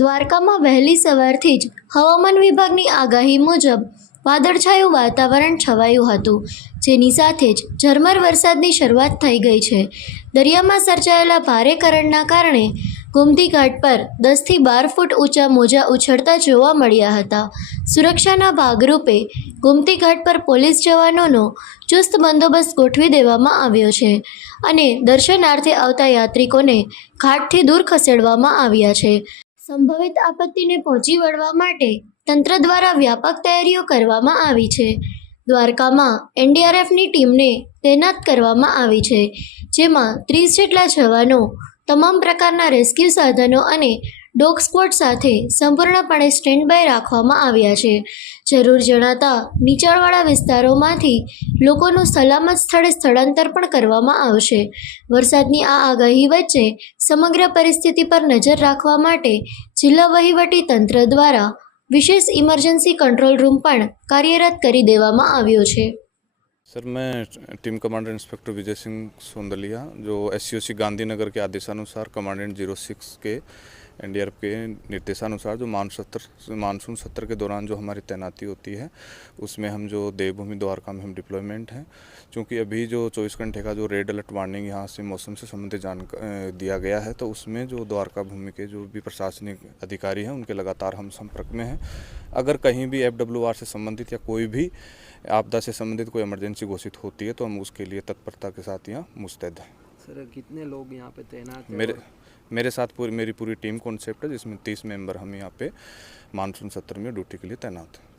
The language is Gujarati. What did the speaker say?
દ્વારકામાં વહેલી સવારથી જ હવામાન વિભાગની આગાહી મુજબ વાદળછાયું વાતાવરણ છવાયું હતું, જેની સાથે જ ઝરમર વરસાદની શરૂઆત થઈ ગઈ છે. દરિયામાં સર્જાયેલા ભારે કરંટના કારણે ગોમતી ઘાટ પર 10થી 12 ફૂટ ઊંચા મોજા ઉછળતા જોવા મળ્યા હતા. સુરક્ષાના ભાગરૂપે ગોમતી ઘાટ પર પોલીસ જવાનોનો ચુસ્ત બંદોબસ્ત ગોઠવી દેવામાં આવ્યો છે અને દર્શનાર્થે આવતા યાત્રિકોને ઘાટથી દૂર ખસેડવામાં આવ્યા છે. સંભવિત આપત્તિને પહોંચી વળવા માટે તંત્ર દ્વારા વ્યાપક તૈયારીઓ કરવામાં આવી છે. દ્વારકામાં એનડીઆરએફની ટીમને તૈનાત કરવામાં આવી છે, જેમાં 30 જેટલા જવાનો તમામ પ્રકારના રેસ્ક્યુ સાધનો અને ડોગ સ્ક્વોડ સાથે સંપૂર્ણપણે સ્ટેન્ડ બાય રાખવામાં આવ્યા છે. જરૂર જણાતા નીચાણવાળા વિસ્તારોમાંથી લોકોનું સલામત સ્થળે સ્થળાંતર પણ કરવામાં આવશે. વરસાદની આ આગાહી વચ્ચે સમગ્ર પરિસ્થિતિ પર નજર રાખવા માટે જિલ્લા વહીવટી તંત્ર દ્વારા વિશેષ ઇમરજન્સી કંટ્રોલ રૂમ પણ કાર્યરત કરી દેવામાં આવ્યો છે. सर, मैं team commander inspector Vijay Singh सोंदलिया, जो एससीओसी गांधीनगर के आदेशानुसार कमांडेंट 06 के एनडीआरएफ के निर्देशानुसार जो मानसून सत्र के दौरान जो हमारी तैनाती होती है, उसमें हम जो देवभूमि द्वारका में हम डिप्लॉयमेंट हैं. क्योंकि अभी जो 24 घंटे का जो रेड अलर्ट वार्निंग यहाँ से मौसम से संबंधित दिया गया है, तो उसमें जो द्वारका भूमि के जो भी प्रशासनिक अधिकारी हैं उनके लगातार हम संपर्क में हैं. अगर कहीं भी FWR से संबंधित या कोई भी आपदा से संबंधित कोई इमरजेंसी घोषित होती है तो हम उसके लिए तत्परता के साथ यहाँ मुस्तैद हैं. सर, कितने लोग यहाँ पे तैनात हैं? मेरे साथ मेरी पूरी टीम कॉन्सेप्ट है, जिसमें 30 मेंबर हम यहाँ पे मानसून सत्र में ड्यूटी के लिए तैनात हैं.